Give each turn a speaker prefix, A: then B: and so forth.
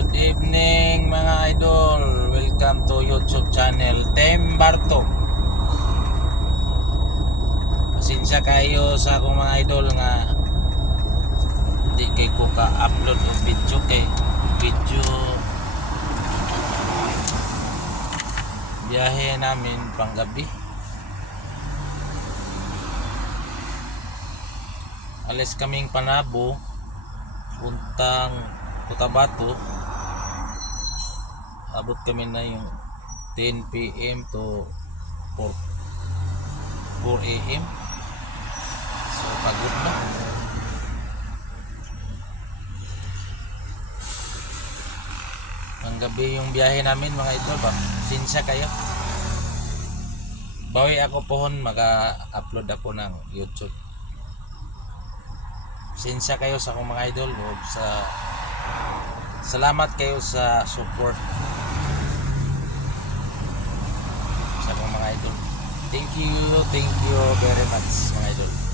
A: Good evening mga idol. Welcome to YouTube channel Tem Bartok. Pasensya kayo sa akong mga idol nga di kay ko ka-upload og video kay video biyahe namin panggabi. Alis kaming Panabo puntang Cotabato abot kami na yung 10 p.m. to 4 4 a.m. so pagod na. Ang gabi yung biyahe namin mga idol. Sinsya kayo. Bawi ako pohon maka-upload ako ng YouTube. Sinsya kayo sa akong mga idol. Sa salamat kayo sa support sa akong mga idol thank you thank you very much mga idol